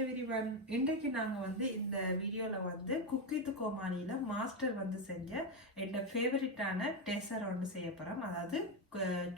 Everyone, இன்றைக்கு நாங்கள் இந்த வீடியோவில் குக் வித் கோமாளியில் மாஸ்டர் செஞ்ச என்னோட ஃபேவரட்டான டெசர் செய்ய போகிறோம். அதாவது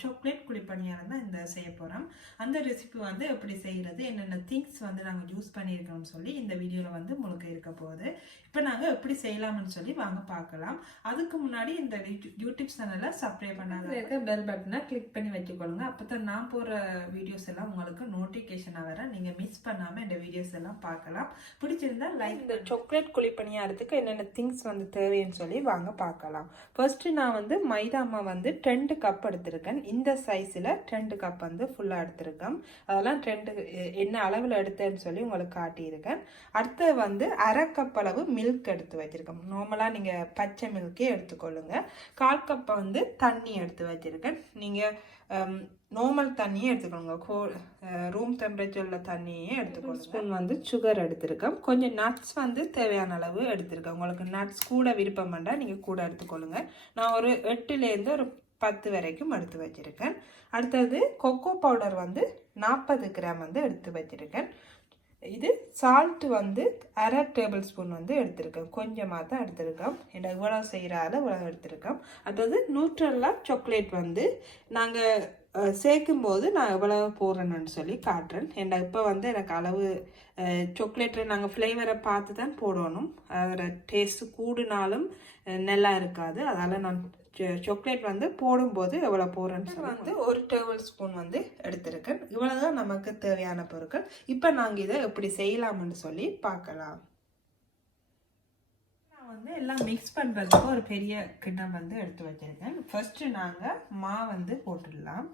சாக்லேட் குழிப்பணியாரம் தான் இந்த செய்ய போகிறோம். அந்த ரெசிபி எப்படி செய்கிறது, என்னென்ன திங்ஸ் நாங்கள் யூஸ் பண்ணியிருக்கோம்னு சொல்லி இந்த வீடியோவில் முழுக்க இருக்க போகுது. இப்போ நாங்கள் எப்படி செய்யலாம்னு சொல்லி வாங்க பார்க்கலாம். அதுக்கு முன்னாடி இந்த யூடியூப் சேனலை சப்ஸ்கிரைப் பண்ணாத இருக்க பெல் பட்டனை கிளிக் பண்ணி வச்சுக்கொள்ளுங்க. அப்போ தான் நான் போகிற வீடியோஸ் எல்லாம் உங்களுக்கு நோட்டிஃபிகேஷனாக வர நீங்கள் மிஸ் பண்ணாமல் இந்த வீடியோஸ் எல்லாம் பார்க்கலாம். பிடிச்சிருந்தா லைக். இந்த சாக்லேட் குழிப்பணியாரத்துக்கு என்னென்ன திங்ஸ் தேவைன்னு சொல்லி வாங்க பார்க்கலாம். ஃபர்ஸ்ட்டு நான் மைதா மாவு 2 கப் எடுத்திருக்கேன். இந்த சைஸில் 2 கப் ஃபுல்லாக எடுத்திருக்கேன். அதெல்லாம் 2 என்ன அளவில் எடுத்தேன்னு சொல்லி உங்களுக்கு காட்டியிருக்கேன். அடுத்து அரை கப் அளவு மில்க் எடுத்து வச்சிருக்கேன். நார்மலாக நீங்கள் பச்சை மில்கே எடுத்துக்கொள்ளுங்க. 1/4 கப் தண்ணி எடுத்து வச்சிருக்கேன். நீங்கள் நார்மல் தண்ணியே எடுத்துக்கோங்க, ரூம் டெம்பரேச்சரில் தண்ணியே எடுத்துக்கோங்க. ஸ்பூன் சுகர் எடுத்திருக்கேன். கொஞ்சம் நட்ஸ் தேவையான அளவு எடுத்திருக்கேன். உங்களுக்கு நட்ஸ் கூட விருப்பம் பண்ணால் நீங்கள் கூட எடுத்துக்கொள்ளுங்க. நான் ஒரு 8லேருந்து ஒரு 10 வரைக்கும் எடுத்து வச்சிருக்கேன். அடுத்தது கொக்கோ பவுடர் 40 கிராம் எடுத்து வச்சிருக்கேன். இது சால்ட் அரை டேபிள் ஸ்பூன் எடுத்திருக்கேன். கொஞ்சமாக தான் எடுத்திருக்கோம். என்ன இவ்வளோ செய்கிறால இவ்வளோ எடுத்திருக்கோம். அடுத்தது நியூட்ரல்லா சாக்லேட் நாங்கள் சேர்க்கும்போது நான் எவ்வளோ போடுறேன்னு சொல்லி காட்டுறேன். ஏன்னா இப்போ எனக்கு அளவு சாக்லேட்டில் நாங்கள் ஃப்ளேவரை பார்த்து தான் போடணும். அதோட டேஸ்ட்டு கூடுனாலும் நல்லா இருக்காது. அதால் நான் சாக்லேட் போடும்போது எவ்வளோ போடுறேன்னு ஒரு டேபிள் ஸ்பூன் எடுத்திருக்கேன். இவ்வளோதான் நமக்கு தேவையான பொருட்கள். இப்போ நாங்கள் இதை எப்படி செய்யலாம்னு சொல்லி பார்க்கலாம். நான் எல்லாம் மிக்ஸ் பண்ணுறதுக்கு ஒரு பெரிய கிண்ணம் எடுத்து வச்சிருக்கேன். ஃபர்ஸ்ட்டு நாங்கள் மாவு போட்டுடலாம்.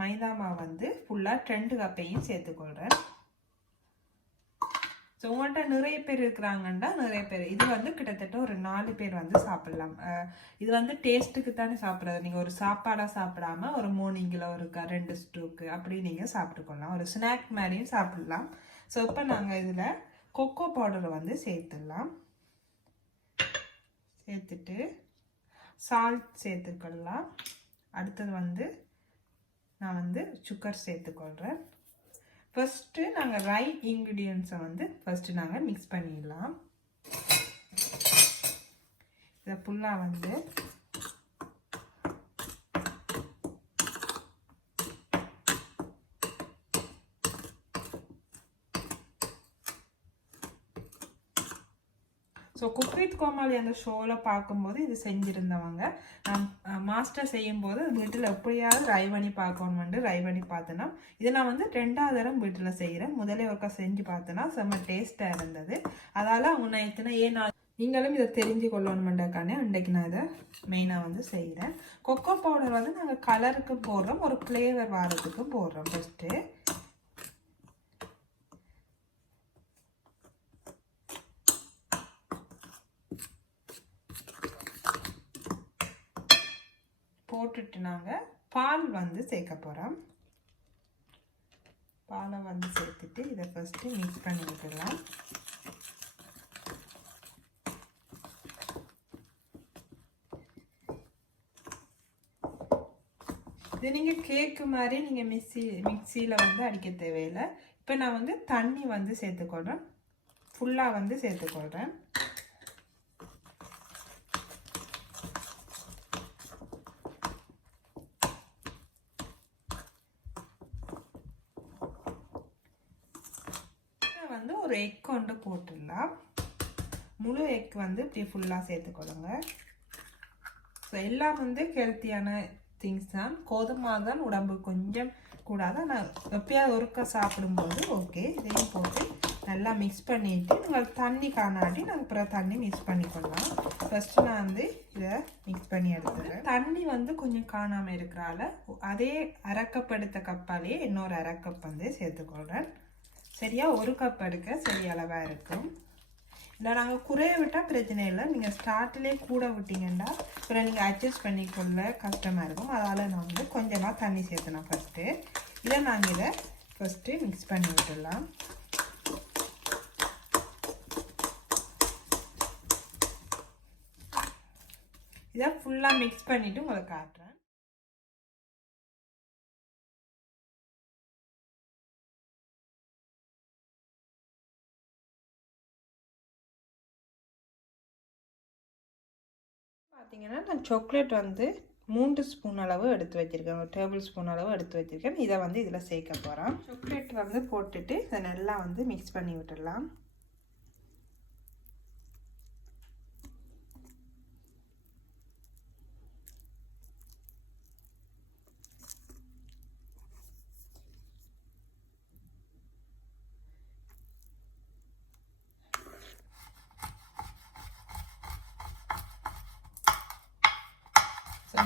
மைதா மாவு ஃபுல்லாக 2 கப்பையும் சேர்த்துக்கொள்கிறேன். ஸோ உங்கள்கிட்ட நிறைய பேர் இருக்கிறாங்கன்னா நிறைய பேர் இது கிட்டத்தட்ட ஒரு 4 பேர் சாப்பிட்லாம். இது டேஸ்ட்டுக்கு தானே சாப்பிட்றது. நீங்கள் ஒரு சாப்பாடாக சாப்பிடாம ஒரு மார்னிங்கில் ஒரு 2 ஸ்டூக்கு அப்படி நீங்கள் சாப்பிட்டுக்கொள்ளலாம். ஒரு ஸ்நாக் மாதிரியும் சாப்பிட்லாம். ஸோ இப்போ நாங்கள் இதில் கொக்கோ பவுடரை சேர்த்துடலாம். சேர்த்துட்டு சால்ட் சேர்த்துக்கொள்ளலாம். அடுத்தது நான் சுகர் சேர்த்துக்கொள்கிறேன். ஃபர்ஸ்ட்டு நாங்கள் ரை இன்க்ரீடியன்ஸை ஃபர்ஸ்ட்டு நாங்கள் மிக்ஸ் பண்ணிடலாம். இதை ஃபுல்லாக ஸோ குக் வித் கோமாளி அந்த ஷோவில் பார்க்கும்போது இது செஞ்சுருந்தவங்க. நான் மாஸ்டர் செய்யும்போது வீட்டில் எப்படியாவது ரை பண்ணி பார்க்கணுமெண்டு ரை பண்ணி பார்த்தேன்னா இதை நான் 2வது தரம் வீட்டில் செய்கிறேன். முதலே ஒருக்கா செஞ்சு பார்த்தேன்னா செம்ம டேஸ்ட்டாக இருந்தது. அதால் அவங்க இத்தனை நீங்களும் இதை தெரிஞ்சு கொள்ளணுமெண்டாக்கானே இன்றைக்கு நான் இதை மெயினாக செய்கிறேன். கொக்கோ பவுடர் நாங்கள் கலருக்கு போடுறோம், ஒரு ஃப்ளேவர் வாரத்துக்கும் போடுறோம். ஃபஸ்ட்டு போட்டுட்டு நாங்கள் பால் சேர்க்க போகிறோம். பாலை சேர்த்துட்டு இதை ஃபஸ்ட்டு மிக்ஸ் பண்ணி விட்டுடலாம். இது நீங்கள் கேக்கு மாதிரி நீங்கள் மிக்சியில் அடிக்க தேவையில்லை. இப்போ நான் தண்ணி சேர்த்துக்கொள்கிறேன். ஃபுல்லாக சேர்த்துக்கொள்கிறேன். ஒரு எக் கொண்டு போட்டுடலாம். முழு எக் இப்படி ஃபுல்லாக சேர்த்துக்கொள்ளுங்க. ஸோ எல்லாம் ஹெல்த்தியான திங்ஸ் தான். கோதுமை தான் உடம்பு கொஞ்சம் கூடாது. நான் எப்பயாவது ஒருக்கா சாப்பிடும்போது ஓகே. இதையும் போட்டு நல்லா மிக்ஸ் பண்ணிவிட்டு உங்களுக்கு தண்ணி காணாட்டி நாங்கள் அப்புறம் தண்ணி மிக்ஸ் பண்ணிக்கொள்ளலாம். ஃபஸ்ட்டு நான் இதை மிக்ஸ் பண்ணி எடுத்துக்கிறேன். தண்ணி கொஞ்சம் காணாமல் இருக்கிறால அதே அரைக்கப் எடுத்த கப்பாலேயே இன்னொரு அரைக்கப் சேர்த்துக்கொள்கிறேன். சரியா 1 கப் எடுக்க சரி அளவாக இருக்கும். இல்லை நாங்கள் குறைய விட்டால் பிரச்சனை இல்லை. நீங்கள் ஸ்டார்ட்லேயே கூட விட்டீங்கன்னா அப்புறம் நீங்கள் அட்ஜஸ்ட் பண்ணிக்கொள்ள கஷ்டமாக இருக்கும். அதால் நான் கொஞ்சமாக தண்ணி சேர்த்தணும். ஃபஸ்ட்டு இதை நாங்கள் இதை ஃபஸ்ட்டு மிக்ஸ் பண்ணி விட்டுடலாம். இதை ஃபுல்லாக மிக்ஸ் பண்ணிவிட்டு உங்களுக்கு காட்டுறேன். பார்த்தீங்கன்னா நான் சாக்லேட் வந்து 3 ஸ்பூன் அளவு எடுத்து வச்சுருக்கேன், ஒரு டேபிள் ஸ்பூன் அளவு எடுத்து வச்சுருக்கேன். இதை வந்து இதில் சேர்க்க போகிறோம். சாக்லேட் வந்து போட்டுட்டு இதை நல்லா வந்து மிக்ஸ் பண்ணி விட்டுடலாம்.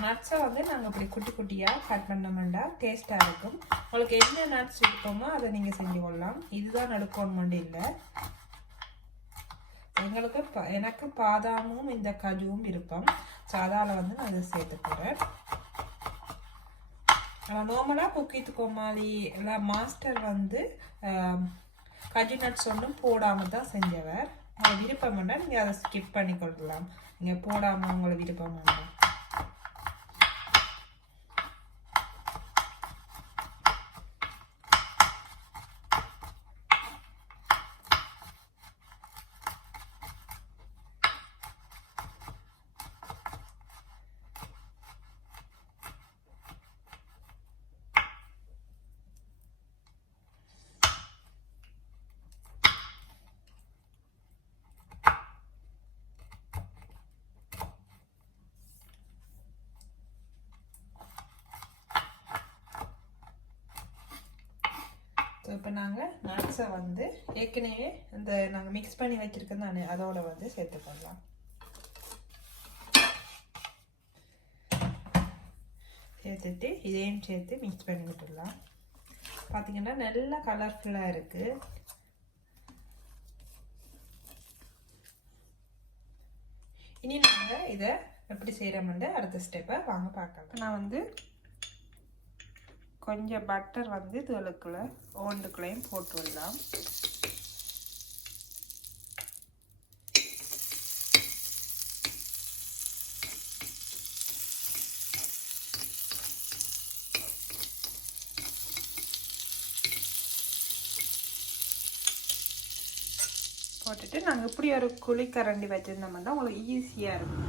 நட்ஸை வந்து நாங்கள் இப்படி குட்டி குட்டியாக கட் பண்ணோம்னா டேஸ்ட்டாக இருக்கும். உங்களுக்கு என்ன நட்ஸ் விருப்பமோ அதை நீங்கள் செஞ்சு கொள்ளலாம். இதுதான் நடுக்கோன்னு இல்லை, எனக்கு பாதாமும் இந்த கஜுவும் விருப்பம். ஸோ அதால் வந்து நான் அதை சேர்த்து போகிறேன். நார்மலாக குக்கீத் கோமாளி இல்லை மாஸ்டர் வந்து கஜு நட்ஸ் ஒன்றும் போடாமல் தான் செஞ்சவர். உங்களை விருப்பம் வேண்டாம் நீங்கள் அதை ஸ்கிப் பண்ணி கொள்ளலாம். நீங்கள் போடாமல் உங்களை விருப்பம் வேண்டாம். ஸோ இப்போ நாங்கள் நட்ஸை வந்து ஏற்கனவே இந்த நாங்கள் மிக்ஸ் பண்ணி வச்சுருக்கோம் தானே, அதோட வந்து சேர்த்துக்கொள்ளலாம். சேர்த்துட்டு இதையும் சேர்த்து மிக்ஸ் பண்ணி விட்டுடலாம். பார்த்தீங்கன்னா நல்லா கலர்ஃபுல்லாக இருக்குது. இனி நாங்கள் இதை எப்படி செய்கிறோம்னு அடுத்த ஸ்டெப்பை வாங்க பார்க்கலாம். நான் வந்து கொஞ்சம் பட்டர் வந்து இதுக்குள்ள ஓண்டுக்குள்ளையும் போட்டு விடலாம். போட்டுட்டு நாங்கள் இப்படி ஒரு குழிக்கரண்டி வச்சுருந்தோம்னா உங்களுக்கு ஈஸியாக இருக்கும்.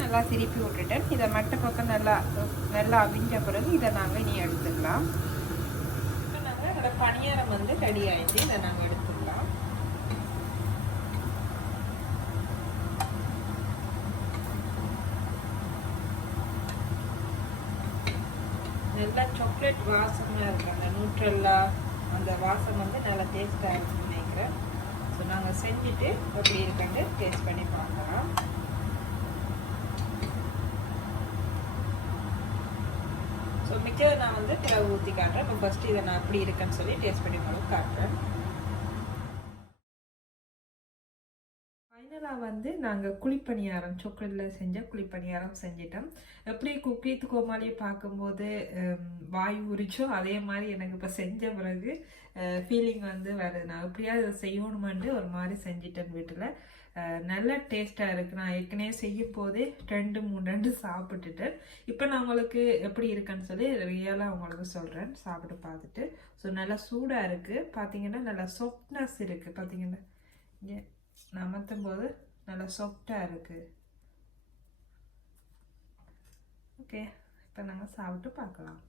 நல்லா திருப்பி விட்டுட்டேன். இதை மட்ட பக்கம் நல்லா அவிஞ்ச பிறகு இதை நாங்கள் இனி எடுத்துக்கலாம். இப்போ நாங்கள் என்னோட பனியாரம் வந்து ரெடி ஆயிடுச்சு. இதை நாங்கள் எடுத்துக்கலாம். நல்லா சாக்லேட் வாசமாக இருக்கு. அந்த நியூட்ரல்லா அந்த வாசம் வந்து நல்லா டேஸ்டாக இருக்குன்னு நினைக்கிறேன். ஸோ நாங்கள் செஞ்சுட்டு எப்படி இருக்குன்னு டேஸ்ட் பண்ணி பார்க்கலாம். ஸோ மிச்சதை நான் வந்து பிறகு ஊற்றி காட்டுறேன். இப்போ ஃபஸ்ட்டு இதை நான் எப்படி இருக்குன்னு சொல்லி டேஸ்ட் பண்ணி உங்களுக்கு காட்டுறேன். ஃபைனலாக வந்து நாங்கள் குழிப்பணியாரம் சாக்லேட்டில் செஞ்ச குழிப்பணியாரம் செஞ்சிட்டோம். எப்படி குக்கீத் கோமாளியை பார்க்கும்போது வாய் உரிச்சோ அதே மாதிரி எனக்கு இப்போ செஞ்ச பிறகு ஃபீலிங் வந்து வருது. நான் எப்படியாவது இதை செய்யணுமெண்டு ஒரு மாதிரி செஞ்சிட்டேன் வீட்டில். நல்ல டேஸ்ட்டாக இருக்குது. நான் ஏற்கனவே செய்யும் போதே 2 சாப்பிட்டுட்டேன். இப்போ நான் உங்களுக்கு எப்படி இருக்குன்னு சொல்லி ரியலாக உங்களுக்கு சொல்கிறேன் சாப்பிட்டு பார்த்துட்டு. ஸோ நல்லா சூடாக இருக்குது. பார்த்தீங்கன்னா நல்லா சாஃப்ட்னஸ் இருக்குது. பார்த்தீங்கன்னா இங்கே நமத்தும் போது நல்லா சாஃப்டாக இருக்குது. ஓகே, இப்போ நாங்கள் சாப்பிட்டு பார்க்கலாம்.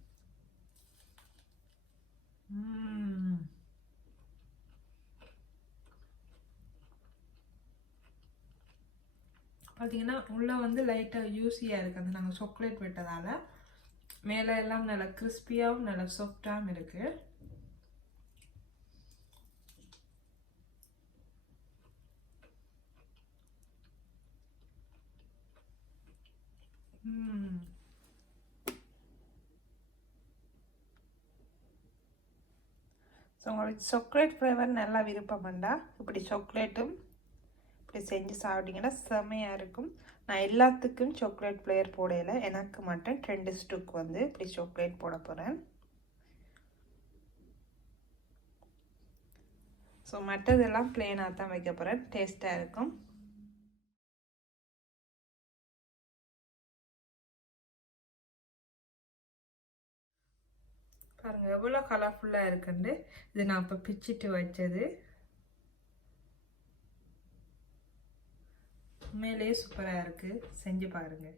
பார்த்தீங்கன்னா உள்ளே வந்து லைட்டாக யூஸியாக இருக்குது. அந்த நாங்கள் சாக்லேட் விட்டதால் மேலே எல்லாம் நல்லா கிறிஸ்பியாகவும் நல்லா சாஃப்டாகவும் இருக்குது. ஸோ உங்களுக்கு சாக்லேட் ஃப்ளேவர் நல்லா விருப்பம்ண்டா இப்படி சாக்லேட்டும் இப்படி செஞ்சு சாப்பிட்டீங்கன்னா செம்மையாக இருக்கும். நான் எல்லாத்துக்கும் சாக்லேட் ஃப்ளேவர் போடையில எனக்கு மட்டும் 2 ஸ்டிக் வந்து இப்படி சாக்லேட் போட போகிறேன். ஸோ மற்றதெல்லாம் பிளெயினாக தான் வைக்க போகிறேன். டேஸ்ட்டாக இருக்கும். பாருங்கள் எவ்வளோ கலர்ஃபுல்லாக இருக்குண்டு. இது நான் இப்போ பிச்சுட்டு வச்சது. உண்மையிலேயே சூப்பராக இருக்குது. செஞ்சு பாருங்கள்.